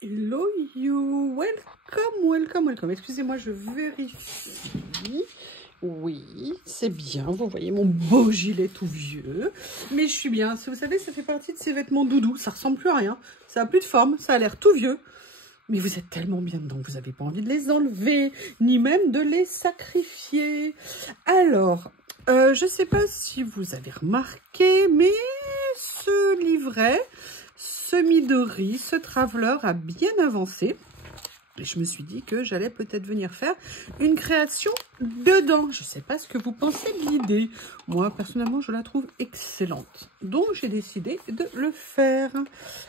Hello you, welcome. Excusez-moi, je vérifie. Oui, c'est bien, vous voyez mon beau gilet tout vieux. Mais je suis bien, vous savez, ça fait partie de ces vêtements doudous, ça ressemble plus à rien. Ça a plus de forme, ça a l'air tout vieux. Mais vous êtes tellement bien dedans que vous n'avez pas envie de les enlever, ni même de les sacrifier. Alors, je ne sais pas si vous avez remarqué, mais ce livret... Ce Midori, ce Traveler a bien avancé. Et je me suis dit que j'allais peut-être venir faire une création dedans. Je ne sais pas ce que vous pensez de l'idée. Moi, personnellement, je la trouve excellente. Donc, j'ai décidé de le faire.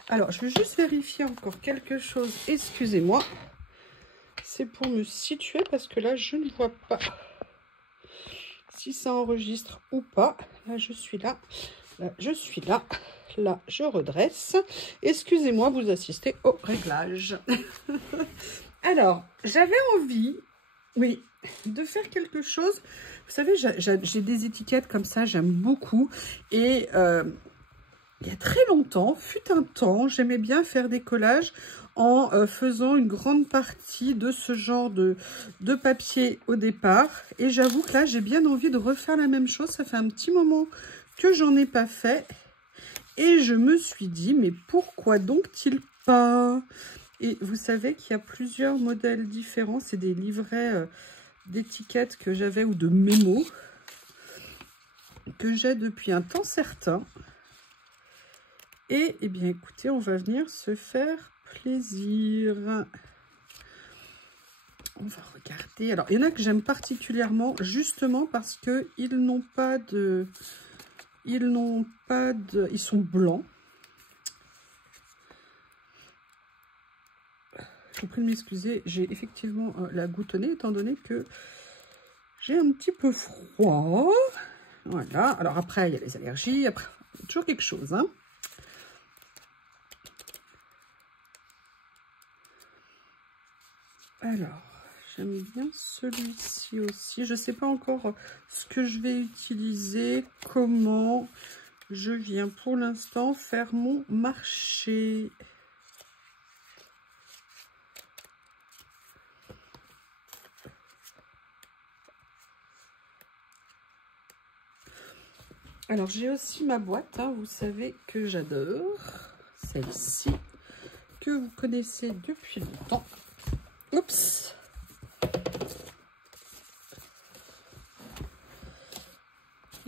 Alors, je vais juste vérifier encore quelque chose. Excusez-moi. C'est pour me situer parce que là, je ne vois pas si ça enregistre ou pas. Là, je suis là. Là, je suis là. Là, je redresse. Excusez-moi, vous assistez au réglage. Alors, j'avais envie, oui, de faire quelque chose. Vous savez, j'ai des étiquettes comme ça, j'aime beaucoup. Et il y a très longtemps, fut un temps, j'aimais bien faire des collages en faisant une grande partie de ce genre de papier au départ. Et j'avoue que là, j'ai bien envie de refaire la même chose. Ça fait un petit moment que j'en ai pas fait. Et je me suis dit, mais pourquoi donc-t-il pas? Et vous savez qu'il y a plusieurs modèles différents. C'est des livrets d'étiquettes que j'avais ou de mémos que j'ai depuis un temps certain. Et, eh bien, écoutez, on va venir se faire plaisir. On va regarder. Alors, il y en a que j'aime particulièrement, justement parce qu'ils n'ont pas de... Ils sont blancs. Je vous prie de m'excuser, j'ai effectivement la goutonnée, étant donné que j'ai un petit peu froid. Voilà. Alors après, il y a les allergies. Après, il y a toujours quelque chose, hein. Alors, j'aime bien celui-ci aussi. Je ne sais pas encore ce que je vais utiliser, comment. Je viens pour l'instant faire mon marché. Alors, j'ai aussi ma boîte, hein, vous savez que j'adore. Celle-ci, que vous connaissez depuis longtemps. Oups!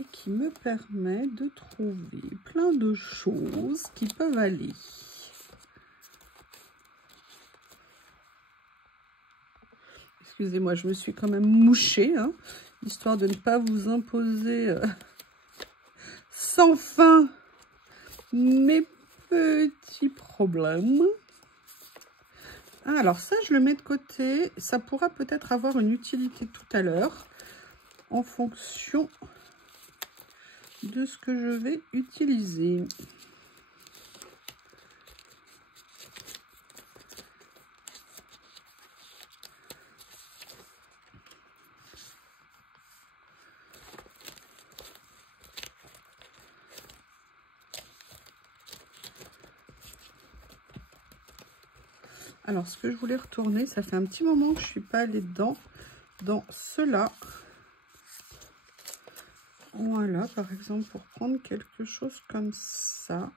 Et qui me permet de trouver plein de choses qui peuvent aller. Excusez-moi, je me suis quand même mouchée, hein, histoire de ne pas vous imposer sans fin mes petits problèmes. Ah, alors ça, je le mets de côté. Ça pourra peut-être avoir une utilité tout à l'heure en fonction de ce que je vais utiliser. Alors, ce que je voulais retourner, ça fait un petit moment que je ne suis pas allée dedans, dans cela. Voilà, par exemple, pour prendre quelque chose comme ça.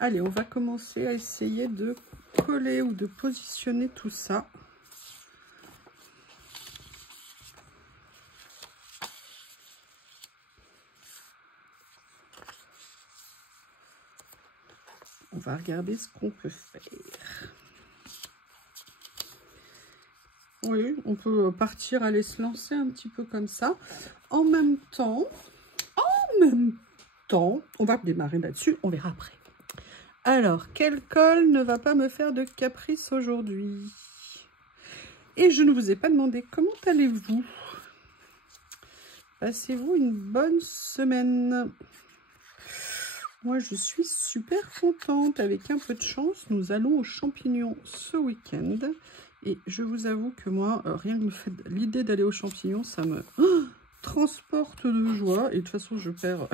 Allez, on va commencer à essayer de coller ou de positionner tout ça. On va regarder ce qu'on peut faire. Oui, on peut partir, aller se lancer un petit peu comme ça. En même temps, on va démarrer là-dessus, on verra après. Alors, quel col ne va pas me faire de caprice aujourd'hui? Et je ne vous ai pas demandé comment allez-vous? Passez-vous une bonne semaine? Moi, je suis super contente. Avec un peu de chance, nous allons aux champignons ce week-end. Et je vous avoue que moi, rien que l'idée d'aller aux champignons, ça me transporte de joie. Et de toute façon, je perds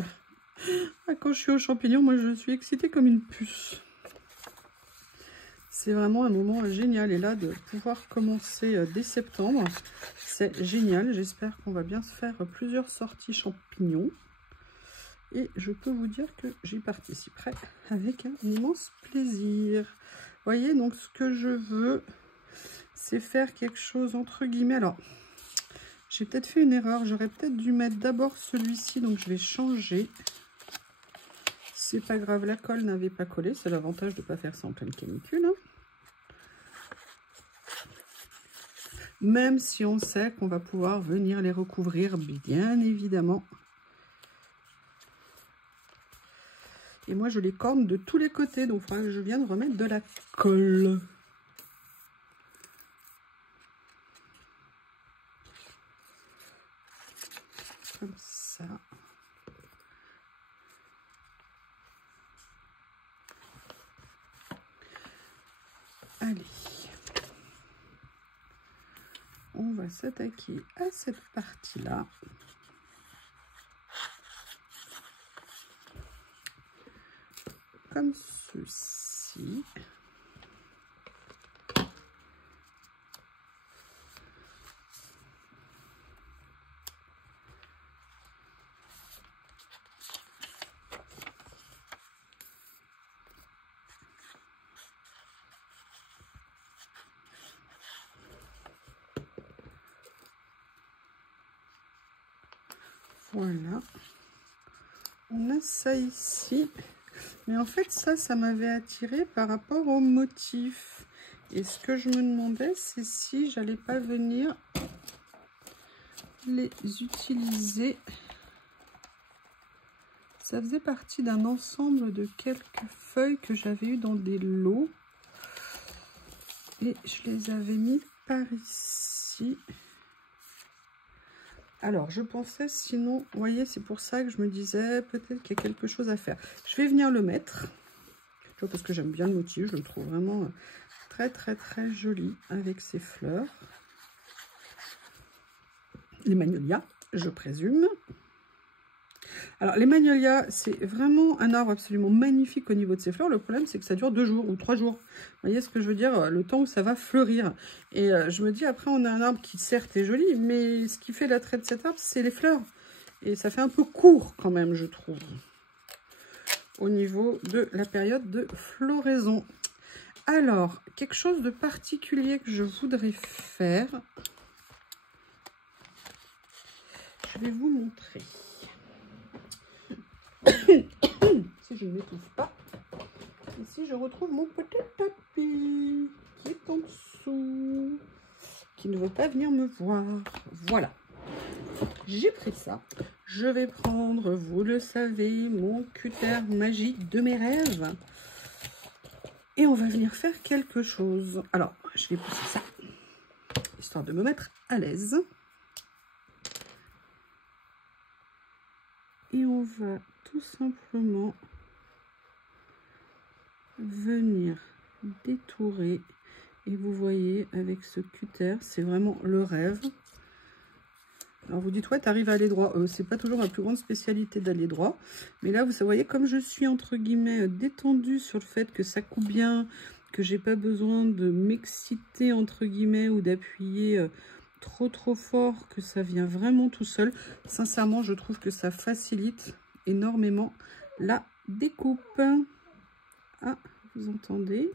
Ah, quand je suis aux champignons, moi je suis excitée comme une puce. C'est vraiment un moment génial. Et là, de pouvoir commencer dès septembre, c'est génial. J'espère qu'on va bien se faire plusieurs sorties champignons. Et je peux vous dire que j'y participerai avec un immense plaisir. Vous voyez, donc ce que je veux, c'est faire quelque chose entre guillemets. Alors, j'ai peut-être fait une erreur. J'aurais peut-être dû mettre d'abord celui-ci. Donc, je vais changer. C'est pas grave, la colle n'avait pas collé. C'est l'avantage de ne pas faire ça en pleine canicule. Hein. Même si on sait qu'on va pouvoir venir les recouvrir, bien évidemment. Et moi, je les corne de tous les côtés. Donc, il faudra que je vienne remettre de la colle. Comme ça. Allez. On va s'attaquer à cette partie-là. Comme ceci. Voilà. On a ça ici. Mais en fait, ça m'avait attiré par rapport au motif. Et ce que je me demandais, c'est si j'allais pas venir les utiliser. Ça faisait partie d'un ensemble de quelques feuilles que j'avais eu dans des lots. Et je les avais mis par ici. Alors, je pensais, sinon, vous voyez, c'est pour ça que je me disais, peut-être qu'il y a quelque chose à faire. Je vais venir le mettre, parce que j'aime bien le motif, je le trouve vraiment très, très, très joli avec ses fleurs. Les magnolias, je présume. Alors, les magnolias, c'est vraiment un arbre absolument magnifique au niveau de ses fleurs. Le problème, c'est que ça dure 2 jours ou 3 jours. Vous voyez ce que je veux dire? Le temps où ça va fleurir. Et je me dis, après, on a un arbre qui, certes, est joli, mais ce qui fait l'attrait de cet arbre, c'est les fleurs. Et ça fait un peu court, quand même, je trouve, au niveau de la période de floraison. Alors, quelque chose de particulier que je voudrais faire. Je vais vous montrer. Si je ne m'étouffe pas. Ici, je retrouve mon petit tapis qui est en dessous, qui ne veut pas venir me voir. Voilà. J'ai pris ça. Je vais prendre, vous le savez, mon cutter magique de mes rêves. Et on va venir faire quelque chose. Alors, je vais pousser ça, histoire de me mettre à l'aise. Et on va tout simplement venir détourer. Et vous voyez, avec ce cutter, c'est vraiment le rêve. Alors vous dites, ouais, tu arrives à aller droit. C'est pas toujours ma plus grande spécialité d'aller droit. Mais là, vous voyez, comme je suis, entre guillemets, détendue sur le fait que ça coupe bien, que j'ai pas besoin de m'exciter, entre guillemets, ou d'appuyer trop fort, que ça vient vraiment tout seul. Sincèrement, je trouve que ça facilite énormément la découpe. Ah, vous entendez?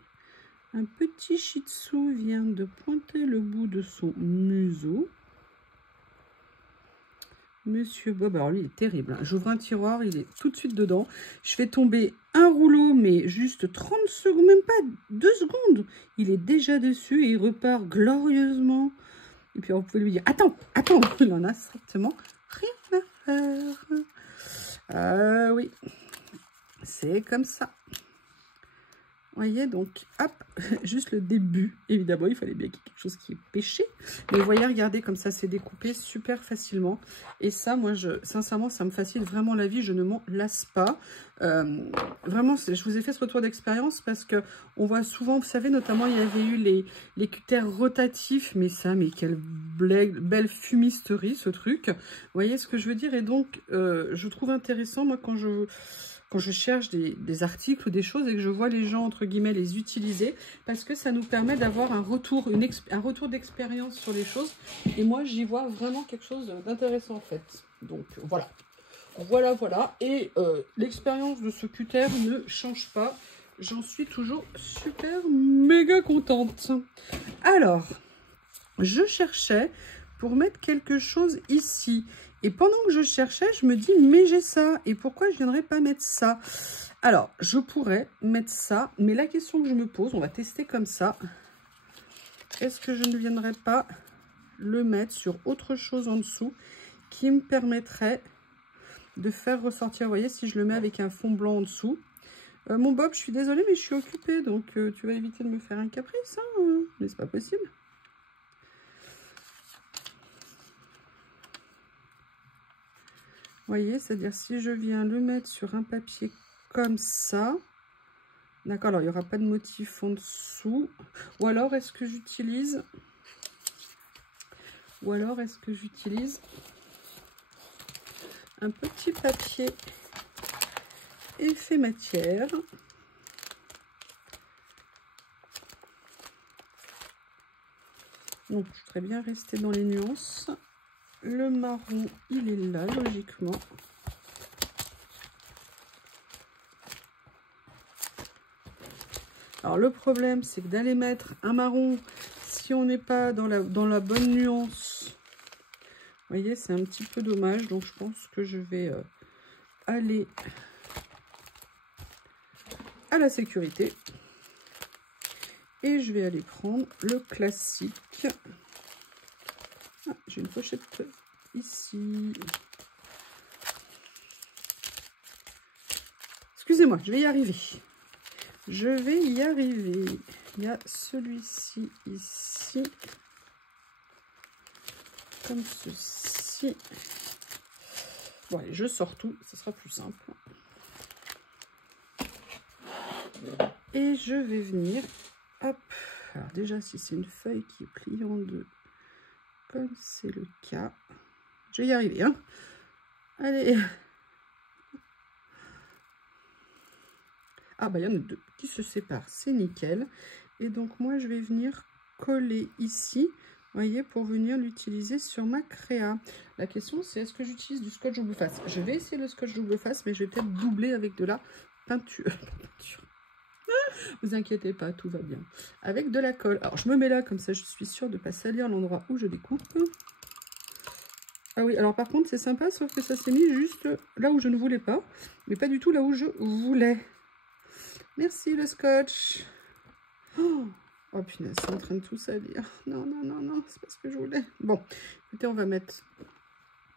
Un petit shih tzu vient de pointer le bout de son museau. Monsieur Bob, alors lui, il est terrible. Hein. J'ouvre un tiroir, il est tout de suite dedans. Je fais tomber un rouleau, mais juste 30 secondes, même pas 2 secondes. Il est déjà dessus et il repart glorieusement. Et puis, vous pouvez lui dire, attends, il en a strictement rien à faire. Oui, c'est comme ça. voyez, donc, hop, juste le début. Évidemment, il fallait bien qu'il y ait quelque chose qui est pêché. Mais vous voyez, regardez comme ça, c'est découpé super facilement. Et ça, moi, sincèrement, ça me facilite vraiment la vie. Je ne m'en lasse pas. Vraiment, je vous ai fait ce retour d'expérience parce que on voit souvent, vous savez, notamment, il y avait eu les cutters rotatifs. Mais ça, mais quelle belle fumisterie, ce truc. Vous voyez ce que je veux dire? Et donc, je trouve intéressant, moi, quand je cherche des articles ou des choses et que je vois les gens, entre guillemets, les utiliser, parce que ça nous permet d'avoir un retour d'expérience sur les choses. Et moi, j'y vois vraiment quelque chose d'intéressant, en fait. Donc, voilà. Voilà. Et l'expérience de ce cutter ne change pas. J'en suis toujours super méga contente. Alors, je cherchais pour mettre quelque chose ici. Et pendant que je cherchais, je me dis, mais j'ai ça. Et pourquoi je ne viendrais pas mettre ça? Alors, je pourrais mettre ça. Mais la question que je me pose, on va tester comme ça. Est-ce que je ne viendrais pas le mettre sur autre chose en dessous qui me permettrait de faire ressortir, vous voyez, si je le mets avec un fond blanc en dessous. Mon Bob, je suis désolée, mais je suis occupée. Donc, tu vas éviter de me faire un caprice, hein, mais c'est pas possible. Vous voyez, c'est-à-dire si je viens le mettre sur un papier comme ça, d'accord, alors il n'y aura pas de motif en dessous. Ou alors est-ce que j'utilise un petit papier effet matière. Donc je voudrais bien rester dans les nuances. Le marron, il est là, logiquement. Alors, le problème, c'est que d'aller mettre un marron, si on n'est pas dans la bonne nuance, vous voyez, c'est un petit peu dommage. Donc, je pense que je vais aller à la sécurité. Et je vais aller prendre le classique. Ah, j'ai une pochette ici. Excusez-moi, je vais y arriver. Il y a celui-ci ici. Comme ceci. Bon, allez, je sors tout. Ça sera plus simple. Et je vais venir. Hop. Alors déjà, si c'est une feuille qui est pliée en deux, comme c'est le cas, je vais y arriver, hein. Allez. Ah bah il y en a deux qui se séparent, c'est nickel. Et donc moi je vais venir coller ici, vous voyez, pour venir l'utiliser sur ma créa. La question c'est, est-ce que j'utilise du scotch double face? Je vais essayer le scotch double face, mais je vais peut-être doubler avec de la peinture. Vous inquiétez pas, tout va bien. Avec de la colle. Alors je me mets là, comme ça je suis sûre de ne pas salir l'endroit où je découpe. Ah oui, alors par contre c'est sympa, sauf que ça s'est mis juste là où je ne voulais pas, mais pas du tout là où je voulais. Merci le scotch. Oh punaise, c'est en train de tout salir. Non, c'est pas ce que je voulais. Bon, écoutez, on va mettre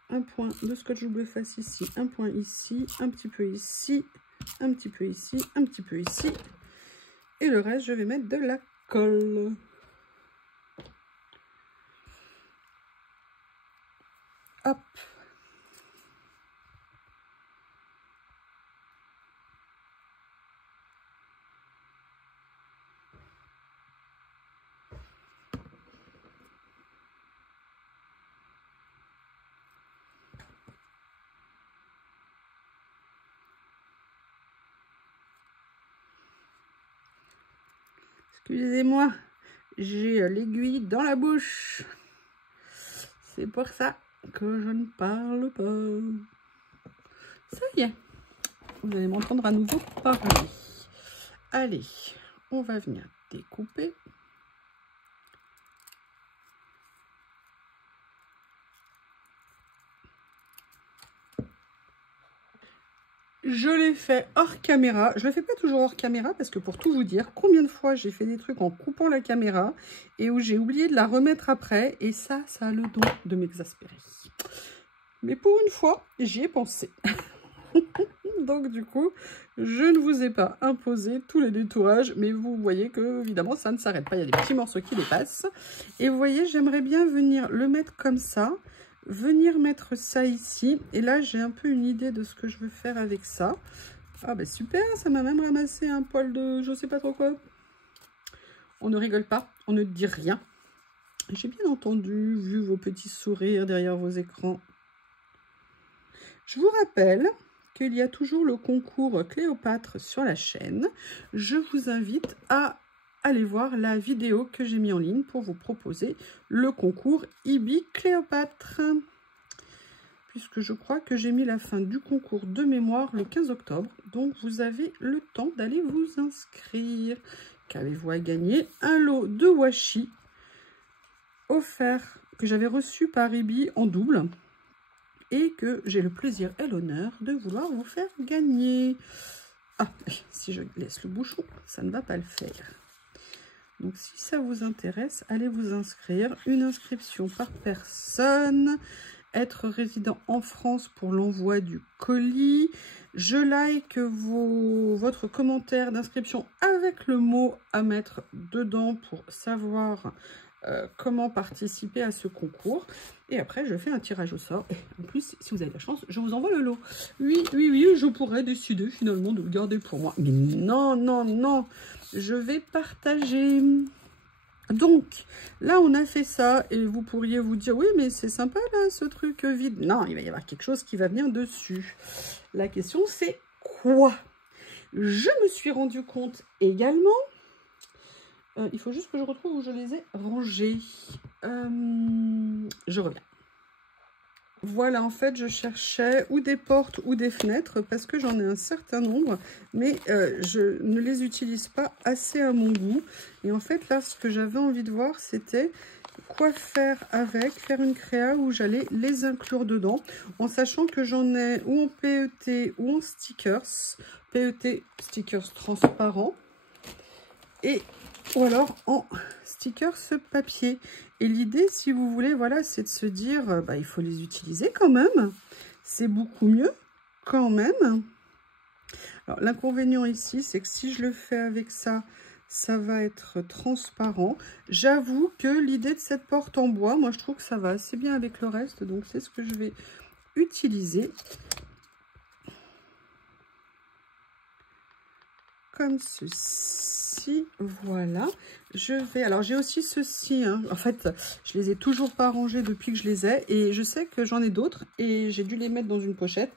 un point de scotch double face ici, un point ici, un petit peu ici, un petit peu ici, un petit peu ici. Et le reste, je vais mettre de la colle. Hop. Excusez-moi, j'ai l'aiguille dans la bouche. C'est pour ça que je ne parle pas. Ça y est, vous allez m'entendre à nouveau parler. Allez, on va venir découper. Je l'ai fait hors caméra. Je ne le fais pas toujours hors caméra parce que pour tout vous dire, combien de fois j'ai fait des trucs en coupant la caméra et où j'ai oublié de la remettre après. Et ça a le don de m'exaspérer. Mais pour une fois, j'y ai pensé. Donc du coup, je ne vous ai pas imposé tous les détourages, mais vous voyez que évidemment ça ne s'arrête pas, il y a des petits morceaux qui dépassent. Et vous voyez, j'aimerais bien venir le mettre comme ça, venir mettre ça ici. Et là, j'ai un peu une idée de ce que je veux faire avec ça. Ah bah super, ça m'a même ramassé un poil de je sais pas trop quoi. On ne rigole pas, on ne dit rien. J'ai bien entendu, vu vos petits sourires derrière vos écrans. Je vous rappelle qu'il y a toujours le concours Cléopâtre sur la chaîne. Je vous invite à aller voir la vidéo que j'ai mis en ligne pour vous proposer le concours Ibi Cléopâtre. Puisque je crois que j'ai mis la fin du concours de mémoire le 15 octobre. Donc vous avez le temps d'aller vous inscrire. Qu'avez-vous à gagner? Un lot de washi offert que j'avais reçu par Ibi en double. Et que j'ai le plaisir et l'honneur de vouloir vous faire gagner. Ah, si je laisse le bouchon, ça ne va pas le faire. Donc, si ça vous intéresse, allez vous inscrire. Une inscription par personne. Être résident en France pour l'envoi du colis. Je like votre commentaire d'inscription avec le mot à mettre dedans pour savoir comment participer à ce concours. Et après, je fais un tirage au sort. Et en plus, si vous avez la chance, je vous envoie le lot. Oui, je pourrais décider finalement de le garder pour moi. Mais non, je vais partager. Donc, là, on a fait ça. Et vous pourriez vous dire, oui, mais c'est sympa, là, ce truc vide. Non, il va y avoir quelque chose qui va venir dessus. La question, c'est quoi? Je me suis rendu compte également... il faut juste que je retrouve où je les ai rangés. Je reviens. Voilà, en fait, je cherchais ou des portes ou des fenêtres parce que j'en ai un certain nombre, mais je ne les utilise pas assez à mon goût. Et en fait, là, ce que j'avais envie de voir, c'était quoi faire avec, faire une créa où j'allais les inclure dedans, en sachant que j'en ai ou en PET ou en stickers. PET, stickers transparents. Et... ou alors en stickers papier. Et l'idée, si vous voulez, voilà, c'est de se dire, il faut les utiliser quand même. C'est beaucoup mieux quand même. Alors, l'inconvénient ici, c'est que si je le fais avec ça, ça va être transparent. J'avoue que l'idée de cette porte en bois, moi, je trouve que ça va assez bien avec le reste. Donc, c'est ce que je vais utiliser. Comme ceci, voilà. Je vais, alors j'ai aussi ceci, hein. En fait, je les ai toujours pas rangés depuis que je les ai, et je sais que j'en ai d'autres, et j'ai dû les mettre dans une pochette.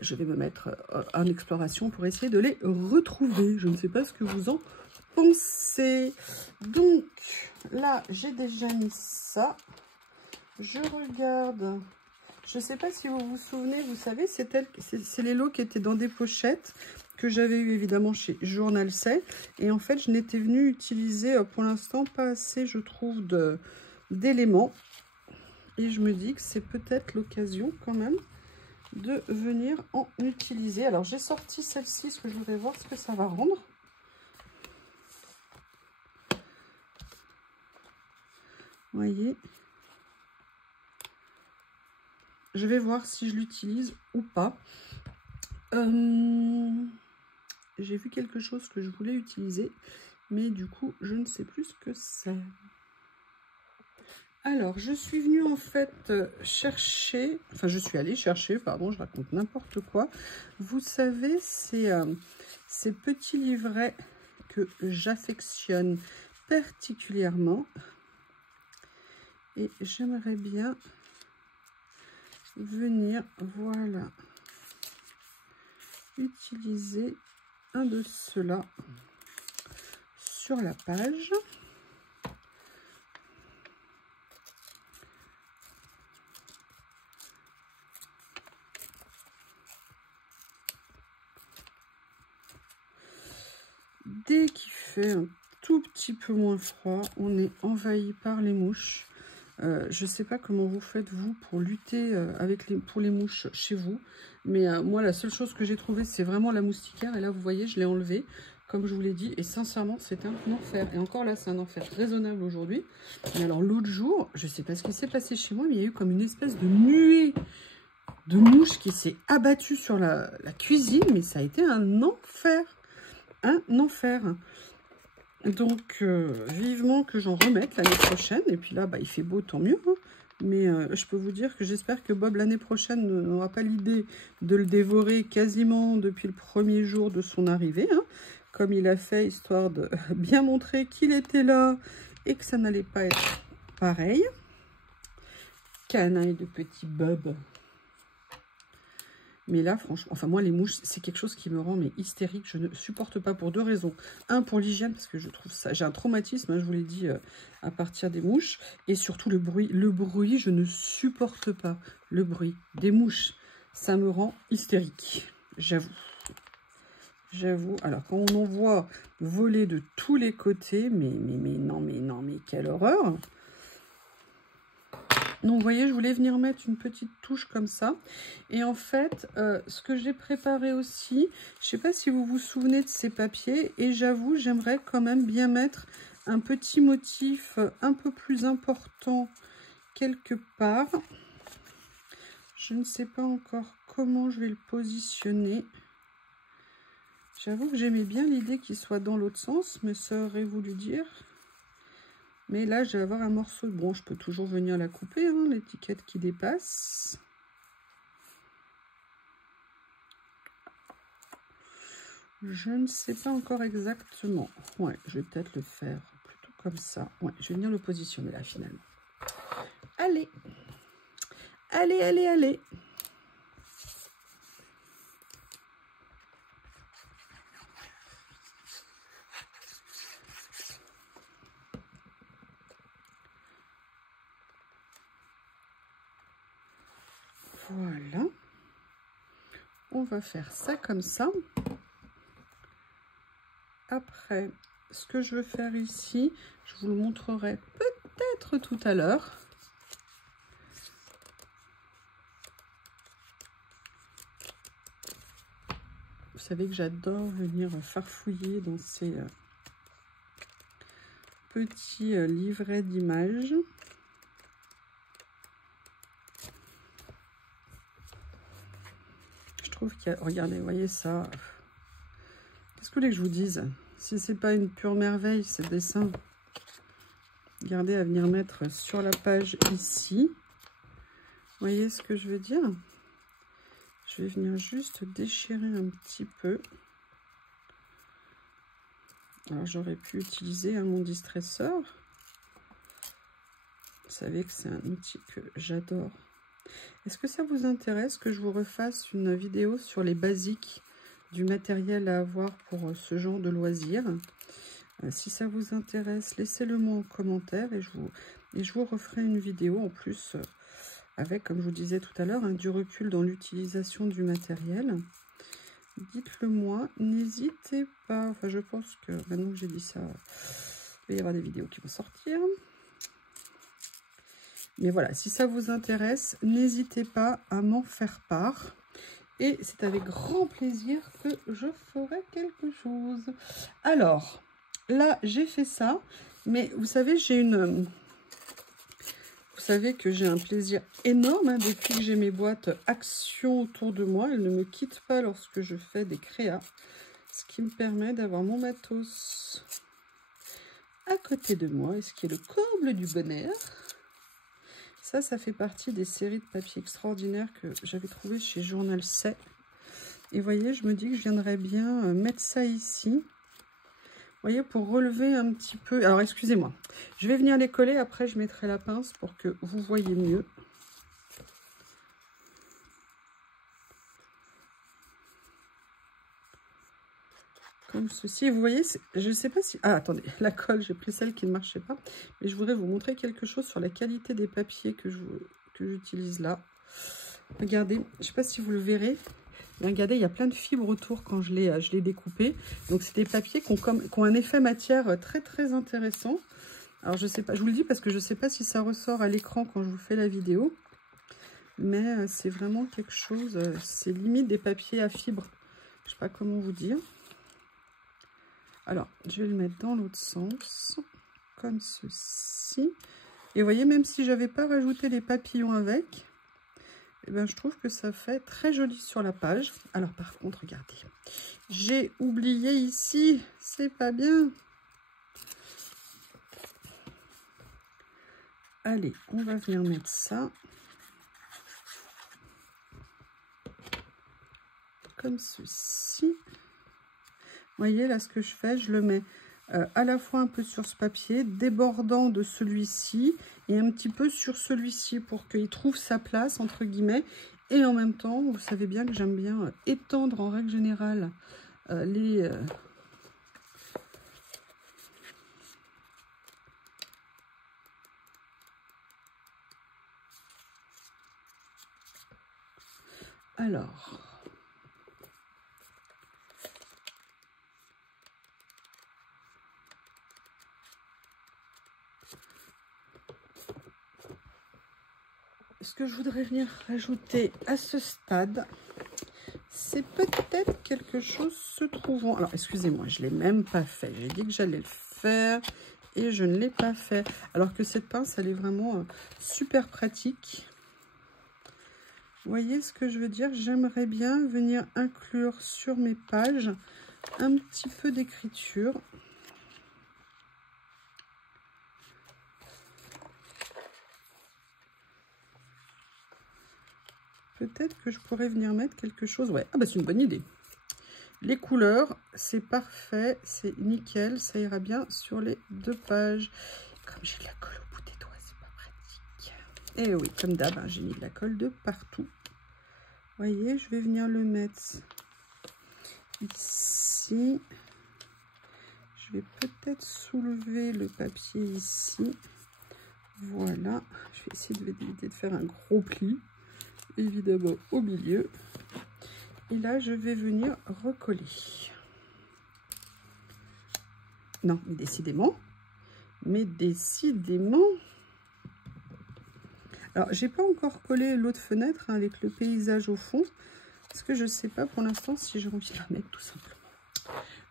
Je vais me mettre en exploration pour essayer de les retrouver. Je ne sais pas ce que vous en pensez. Donc, là, j'ai déjà mis ça. Je regarde... Je ne sais pas si vous vous souvenez, vous savez, c'est les lots qui étaient dans des pochettes que j'avais eu évidemment chez Journal C. Et en fait, je n'étais venue utiliser pour l'instant pas assez, je trouve, d'éléments. Et je me dis que c'est peut-être l'occasion quand même de venir en utiliser. Alors, j'ai sorti celle-ci parce que je voudrais voir ce que ça va rendre. Vous voyez ? Je vais voir si je l'utilise ou pas. J'ai vu quelque chose que je voulais utiliser, mais du coup, je ne sais plus ce que c'est. Alors, je suis venue en fait chercher, enfin je suis allée chercher, pardon, je raconte n'importe quoi. Vous savez, c'est ces petits livrets que j'affectionne particulièrement. Et j'aimerais bien venir, voilà, utiliser un de ceux-là sur la page. Dès qu'il fait un tout petit peu moins froid, on est envahi par les mouches. Je ne sais pas comment vous faites, vous, pour lutter pour les mouches chez vous. Mais moi, la seule chose que j'ai trouvée, c'est vraiment la moustiquaire. Et là, vous voyez, je l'ai enlevée, comme je vous l'ai dit. Et sincèrement, c'est un enfer. Et encore là, c'est un enfer raisonnable aujourd'hui. Mais alors, l'autre jour, je ne sais pas ce qui s'est passé chez moi, mais il y a eu comme une espèce de nuée de mouche qui s'est abattue sur la cuisine, mais ça a été un enfer. Un enfer. Donc, vivement que j'en remette l'année prochaine. Et puis là, bah, il fait beau, tant mieux. Hein. Mais je peux vous dire que j'espère que Bob, l'année prochaine, n'aura pas l'idée de le dévorer quasiment depuis le premier jour de son arrivée. Hein, comme il a fait, histoire de bien montrer qu'il était là et que ça n'allait pas être pareil. Canaille de petit Bob. Mais là, franchement, enfin moi, les mouches, c'est quelque chose qui me rend mais hystérique. Je ne supporte pas pour deux raisons. Un, pour l'hygiène, parce que je trouve ça... J'ai un traumatisme, hein, je vous l'ai dit, à partir des mouches. Et surtout le bruit. Le bruit, je ne supporte pas le bruit des mouches. Ça me rend hystérique, j'avoue. J'avoue. Alors, quand on en voit voler de tous les côtés, mais quelle horreur! Donc, vous voyez, je voulais venir mettre une petite touche comme ça. Et en fait, ce que j'ai préparé aussi, je ne sais pas si vous vous souvenez de ces papiers. Et j'avoue, j'aimerais quand même bien mettre un petit motif un peu plus important quelque part. Je ne sais pas encore comment je vais le positionner. J'avoue que j'aimais bien l'idée qu'il soit dans l'autre sens, mais ça aurait voulu dire... Mais là, je vais avoir un morceau de... Bon, je peux toujours venir la couper, hein, l'étiquette qui dépasse. Je ne sais pas encore exactement. Ouais, je vais peut-être le faire plutôt comme ça. Ouais, je vais venir le positionner là, finalement. Allez. Allez, allez, allez. Voilà. On va faire ça comme ça. Après, ce que je veux faire ici, je vous le montrerai peut-être tout à l'heure. Vous savez que j'adore venir farfouiller dans ces petits livrets d'images. Je trouve qu'il y a... Regardez, voyez ça. Qu'est-ce que vous voulez que je vous dise? Si c'est pas une pure merveille, ces dessins. Regardez, à venir mettre sur la page ici. Vous voyez ce que je veux dire? Je vais venir juste déchirer un petit peu. Alors, j'aurais pu utiliser mon distresseur. Vous savez que c'est un outil que j'adore. Est-ce que ça vous intéresse que je vous refasse une vidéo sur les basiques du matériel à avoir pour ce genre de loisirs? Si ça vous intéresse, laissez-le moi en commentaire et je vous referai une vidéo en plus avec, comme je vous disais tout à l'heure, du recul dans l'utilisation du matériel. Dites-le moi, n'hésitez pas. Enfin, je pense que maintenant que j'ai dit ça, il va y avoir des vidéos qui vont sortir. Mais voilà, si ça vous intéresse, n'hésitez pas à m'en faire part. Et c'est avec grand plaisir que je ferai quelque chose. Alors, là, j'ai fait ça. Mais vous savez, vous savez que j'ai un plaisir énorme hein, depuis que j'ai mes boîtes Action autour de moi. Elles ne me quittent pas lorsque je fais des créas. Ce qui me permet d'avoir mon matos à côté de moi. Et ce qui est le comble du bonheur. Ça fait partie des séries de papier extraordinaires que j'avais trouvé chez Journal C. Et vous voyez, je me dis que je viendrais bien mettre ça ici. Vous voyez, pour relever un petit peu... Alors, excusez-moi. Je vais venir les coller. Après, je mettrai la pince pour que vous voyez mieux. Comme ceci. Vous voyez, je ne sais pas si... Ah, attendez. La colle, j'ai pris celle qui ne marchait pas. Mais je voudrais vous montrer quelque chose sur la qualité des papiers que j'utilise là. Regardez. Je ne sais pas si vous le verrez. Regardez, il y a plein de fibres autour quand je l'ai découpé. Donc, c'est des papiers qui ont un effet matière très, très intéressant. Alors, je sais pas, je vous le dis parce que je ne sais pas si ça ressort à l'écran quand je vous fais la vidéo. Mais c'est vraiment quelque chose, c'est limite des papiers à fibres. Je ne sais pas comment vous dire. Alors, je vais le mettre dans l'autre sens, comme ceci. Et vous voyez, même si je n'avais pas rajouté les papillons avec, eh ben, je trouve que ça fait très joli sur la page. Alors par contre, regardez, j'ai oublié ici, c'est pas bien. Allez, on va venir mettre ça. Comme ceci. Vous voyez là ce que je fais, je le mets à la fois un peu sur ce papier, débordant de celui-ci et un petit peu sur celui-ci pour qu'il trouve sa place entre guillemets. Et en même temps, vous savez bien que j'aime bien étendre en règle générale les... Alors... Ce que je voudrais venir rajouter à ce stade, c'est peut-être quelque chose se trouvant... Alors, excusez-moi, je ne l'ai même pas fait. J'ai dit que j'allais le faire et je ne l'ai pas fait. Alors que cette pince, elle est vraiment super pratique. Vous voyez ce que je veux dire? J'aimerais bien venir inclure sur mes pages un petit peu d'écriture. Peut-être que je pourrais venir mettre quelque chose. Ouais, ah bah c'est une bonne idée. Les couleurs, c'est parfait, c'est nickel, ça ira bien sur les 2 pages. Comme j'ai de la colle au bout des doigts, c'est pas pratique. Et oui, comme d'hab, hein, j'ai mis de la colle de partout. Vous voyez, je vais venir le mettre ici. Je vais peut-être soulever le papier ici. Voilà, je vais essayer d'éviter de faire un gros pli. Évidemment au milieu, et là je vais venir recoller. Non, mais décidément. Alors j'ai pas encore collé l'autre fenêtre hein, avec le paysage au fond parce que je sais pas pour l'instant si j'ai envie de la mettre tout simplement.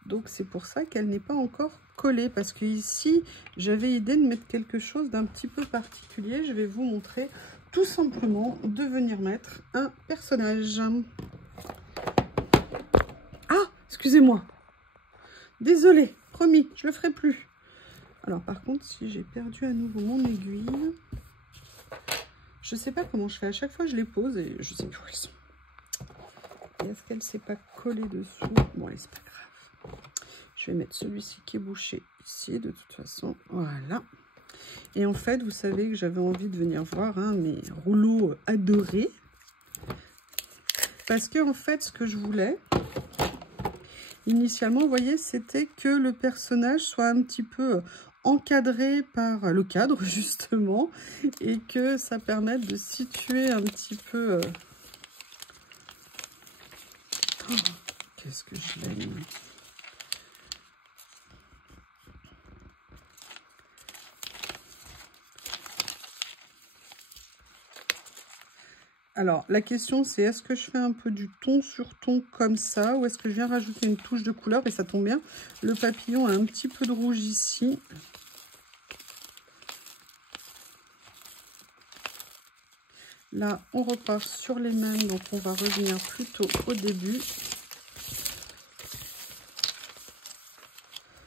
Donc c'est pour ça qu'elle n'est pas encore collée, parce que ici j'avais idée de mettre quelque chose d'un petit peu particulier. Je vais vous montrer. Tout simplement de venir mettre un personnage. Ah, excusez-moi. Désolée, promis, je le ferai plus. Alors par contre, si j'ai perdu à nouveau mon aiguille, je sais pas comment je fais. À chaque fois, je les pose et je sais plus où elles sont. Et est-ce qu'elle ne s'est pas collée dessous? Bon, allez, c'est pas grave. Je vais mettre celui-ci qui est bouché ici, de toute façon. Voilà. Et en fait, vous savez que j'avais envie de venir voir hein, mes rouleaux adorés. Parce que, en fait, ce que je voulais, initialement, vous voyez, c'était que le personnage soit un petit peu encadré par le cadre, justement. Et que ça permette de situer un petit peu... Oh, qu'est-ce que je l'aime! Alors, la question, c'est est-ce que je fais un peu du ton sur ton comme ça, ou est-ce que je viens rajouter une touche de couleur? Et ça tombe bien, le papillon a un petit peu de rouge ici. Là, on repart sur les mêmes, donc on va revenir plutôt au début.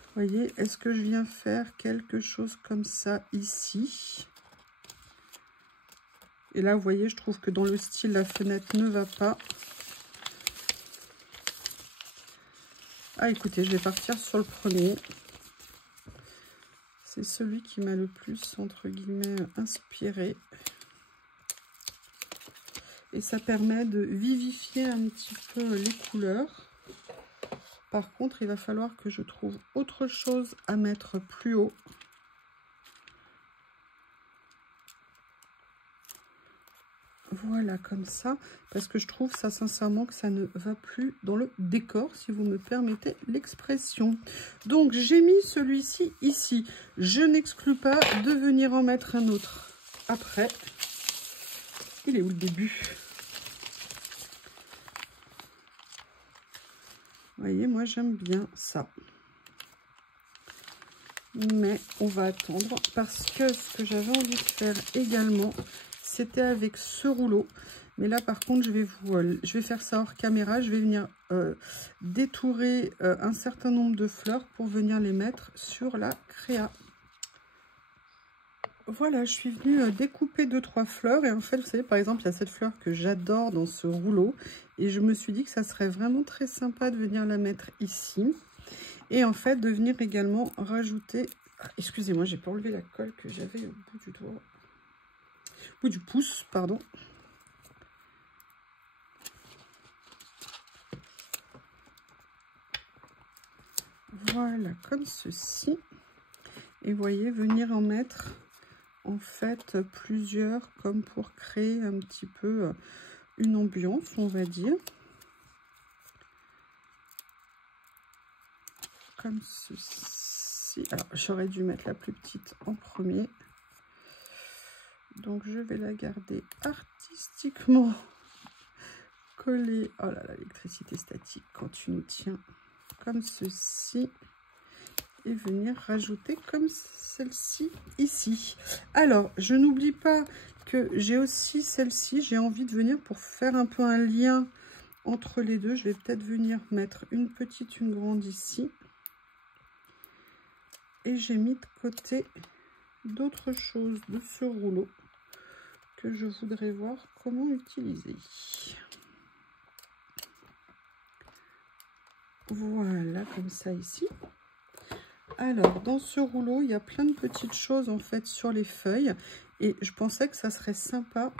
Vous voyez, est-ce que je viens faire quelque chose comme ça ici? Et là, vous voyez, je trouve que dans le style, la fenêtre ne va pas. Ah, écoutez, je vais partir sur le premier. C'est celui qui m'a le plus, entre guillemets, inspiré. Et ça permet de vivifier un petit peu les couleurs. Par contre, il va falloir que je trouve autre chose à mettre plus haut. Voilà, comme ça, parce que je trouve ça sincèrement que ça ne va plus dans le décor, si vous me permettez l'expression. Donc, j'ai mis celui-ci ici. Je n'exclus pas de venir en mettre un autre après. Il est où le début? Vous voyez, moi, j'aime bien ça. Mais on va attendre parce que ce que j'avais envie de faire également, c'était avec ce rouleau. Mais là, par contre, je vais faire ça hors caméra. Je vais venir détourer un certain nombre de fleurs pour venir les mettre sur la créa. Voilà, je suis venue découper 2-3 fleurs. Et en fait, vous savez, par exemple, il y a cette fleur que j'adore dans ce rouleau. Et je me suis dit que ça serait vraiment très sympa de venir la mettre ici. Et en fait, de venir également rajouter... Ah, excusez-moi, j'ai pas enlevé la colle que j'avais au bout du doigt. Au bout du pouce, pardon. Voilà, comme ceci. Et vous voyez, venir en mettre en fait plusieurs, comme pour créer un petit peu une ambiance, on va dire. Comme ceci. Alors, j'aurais dû mettre la plus petite en premier. Donc, je vais la garder artistiquement collée. Oh là là, l'électricité statique quand tu nous tiens comme ceci. Et venir rajouter comme celle-ci ici. Alors, je n'oublie pas que j'ai aussi celle-ci. J'ai envie de venir pour faire un peu un lien entre les deux. Je vais peut-être venir mettre une petite, une grande ici. Et j'ai mis de côté d'autres choses de ce rouleau que je voudrais voir comment utiliser. Voilà, comme ça ici. Alors, dans ce rouleau, il y a plein de petites choses en fait sur les feuilles. Et je pensais que ça serait sympa.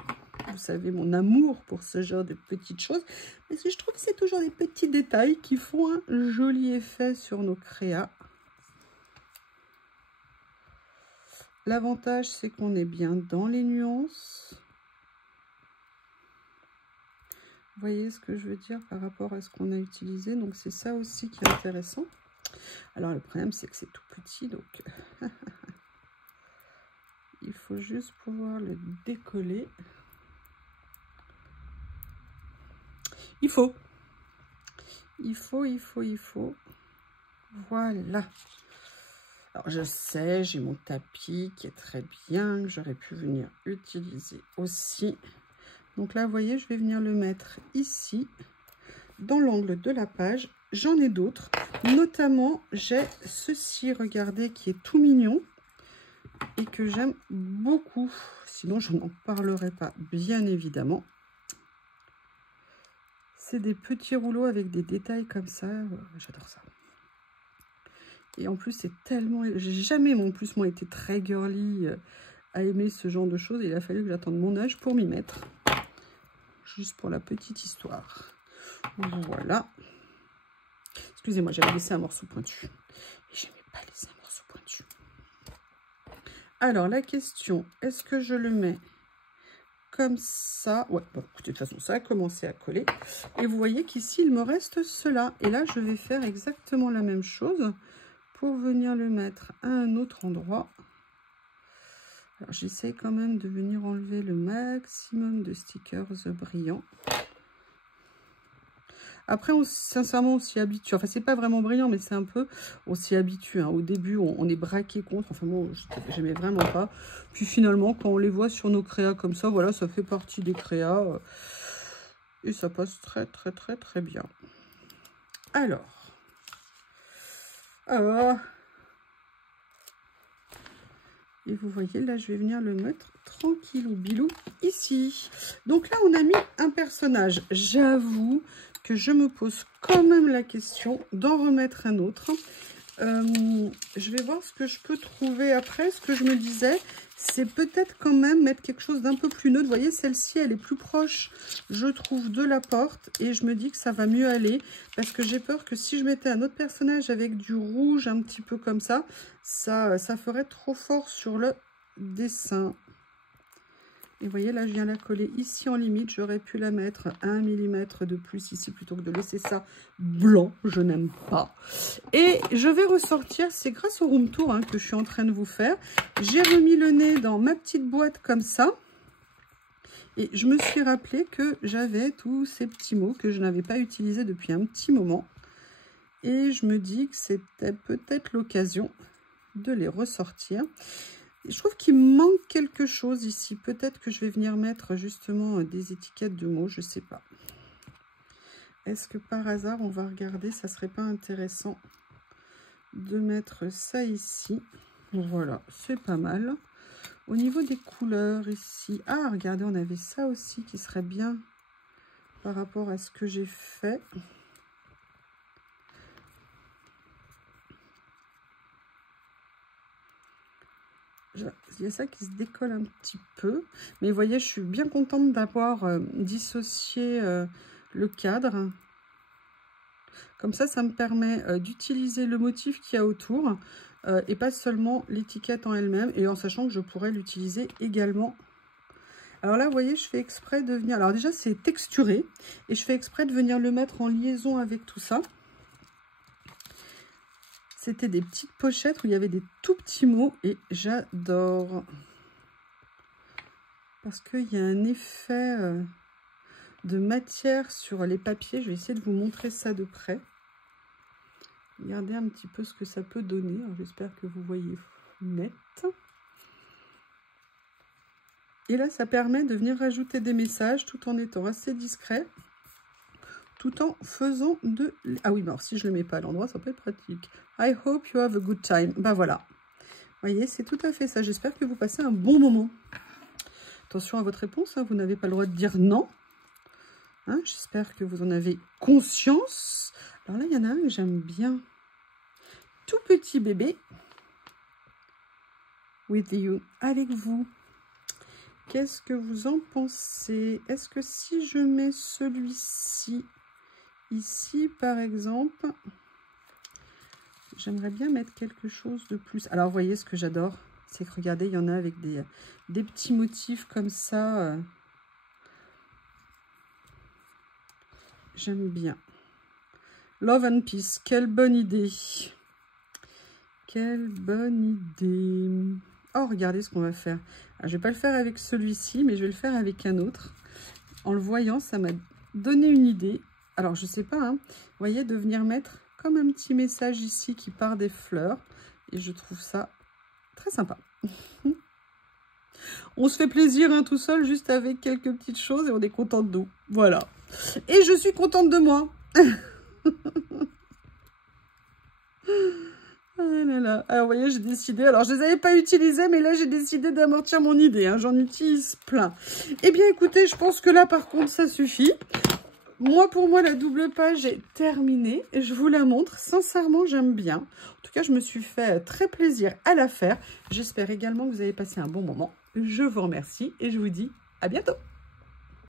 Vous savez, mon amour pour ce genre de petites choses. Parce que je trouve que c'est toujours des petits détails qui font un joli effet sur nos créas. L'avantage, c'est qu'on est bien dans les nuances. Vous voyez ce que je veux dire par rapport à ce qu'on a utilisé. Donc, c'est ça aussi qui est intéressant. Alors, le problème, c'est que c'est tout petit. Donc, il faut juste pouvoir le décoller. Il faut. Voilà. Alors, je sais, j'ai mon tapis qui est très bien, que j'aurais pu venir utiliser aussi. Donc là, vous voyez, je vais venir le mettre ici, dans l'angle de la page. J'en ai d'autres. Notamment, j'ai ceci, regardez, qui est tout mignon et que j'aime beaucoup. Sinon, je n'en parlerai pas, bien évidemment. C'est des petits rouleaux avec des détails comme ça. J'adore ça. Et en plus, c'est tellement... J'ai jamais, en plus, moi, été très girly à aimer ce genre de choses. Il a fallu que j'attende mon âge pour m'y mettre. Juste pour la petite histoire. Voilà. Excusez-moi, j'avais laissé un morceau pointu. Et j'aimais pas laisser un morceau pointu. Alors, la question, est-ce que je le mets comme ça? Ouais, bon, écoutez, de toute façon, ça a commencé à coller. Et vous voyez qu'ici, il me reste cela. Et là, je vais faire exactement la même chose pour venir le mettre à un autre endroit. Alors, j'essaie quand même de venir enlever le maximum de stickers brillants. Après, sincèrement, on s'y habitue. Enfin, c'est pas vraiment brillant, mais c'est un peu... On s'y habitue. Hein. Au début, on est braqué contre. Enfin, moi, j'aimais vraiment pas. Puis finalement, quand on les voit sur nos créas comme ça, voilà, ça fait partie des créas. Et ça passe très, très, très, très bien. Alors... Et vous voyez, là, je vais venir le mettre tranquille ou bilou ici. Donc là, on a mis un personnage. J'avoue que je me pose quand même la question d'en remettre un autre. Je vais voir ce que je peux trouver après. Ce que je me disais, c'est peut-être quand même mettre quelque chose d'un peu plus neutre. Vous voyez, celle-ci, elle est plus proche, je trouve, de la porte. Et je me dis que ça va mieux aller. Parce que j'ai peur que si je mettais un autre personnage avec du rouge un petit peu comme ça, ça ferait trop fort sur le dessin. Et vous voyez, là, je viens la coller ici en limite. J'aurais pu la mettre à 1 mm de plus ici plutôt que de laisser ça blanc. Je n'aime pas. Et je vais ressortir, c'est grâce au room tour que je suis en train de vous faire. J'ai remis le nez dans ma petite boîte comme ça. Et je me suis rappelé que j'avais tous ces petits mots que je n'avais pas utilisés depuis un petit moment. Et je me dis que c'était peut-être l'occasion de les ressortir. Je trouve qu'il manque quelque chose ici. Peut-être que je vais venir mettre justement des étiquettes de mots, je ne sais pas. Est-ce que par hasard, on va regarder, ça serait pas intéressant de mettre ça ici? Voilà, c'est pas mal. Au niveau des couleurs ici, ah regardez, on avait ça aussi qui serait bien par rapport à ce que j'ai fait. Il y a ça qui se décolle un petit peu. Mais vous voyez, je suis bien contente d'avoir dissocié le cadre. Comme ça me permet d'utiliser le motif qu'il y a autour et pas seulement l'étiquette en elle-même. Et en sachant que je pourrais l'utiliser également. Alors là, vous voyez, je fais exprès de venir... Alors déjà, c'est texturé. Et je fais exprès de venir le mettre en liaison avec tout ça. C'était des petites pochettes où il y avait des tout petits mots et j'adore. Parce qu'il y a un effet de matière sur les papiers. Je vais essayer de vous montrer ça de près. Regardez un petit peu ce que ça peut donner. J'espère que vous voyez net. Et là, ça permet de venir rajouter des messages tout en étant assez discret. Tout en faisant de... Ah oui, mais alors si je ne le mets pas à l'endroit, ça peut être pratique. I hope you have a good time. Ben voilà. Vous voyez, c'est tout à fait ça. J'espère que vous passez un bon moment. Attention à votre réponse, hein, vous n'avez pas le droit de dire non. Hein, j'espère que vous en avez conscience. Alors là, il y en a un que j'aime bien. Tout petit bébé. With you. Avec vous. Qu'est-ce que vous en pensez? Est-ce que si je mets celui-ci ici, par exemple, j'aimerais bien mettre quelque chose de plus. Alors, vous voyez, ce que j'adore, c'est que, regardez, il y en a avec des petits motifs comme ça. J'aime bien. Love and Peace, quelle bonne idée. Quelle bonne idée. Oh, regardez ce qu'on va faire. Alors, je ne vais pas le faire avec celui-ci, mais je vais le faire avec un autre. En le voyant, ça m'a donné une idée. Alors, je sais pas, hein, vous voyez, de venir mettre comme un petit message ici qui part des fleurs. Et je trouve ça très sympa. On se fait plaisir hein, tout seul, juste avec quelques petites choses et on est content de nous. Voilà. Et je suis contente de moi. Ah là là. Alors, vous voyez, j'ai décidé... Alors, je ne les avais pas utilisés, mais là, j'ai décidé d'amortir mon idée. Hein. J'en utilise plein. Eh bien, écoutez, je pense que là, par contre, ça suffit. Moi, pour moi, la double page est terminée. Et je vous la montre. Sincèrement, j'aime bien. En tout cas, je me suis fait très plaisir à la faire. J'espère également que vous avez passé un bon moment. Je vous remercie et je vous dis à bientôt.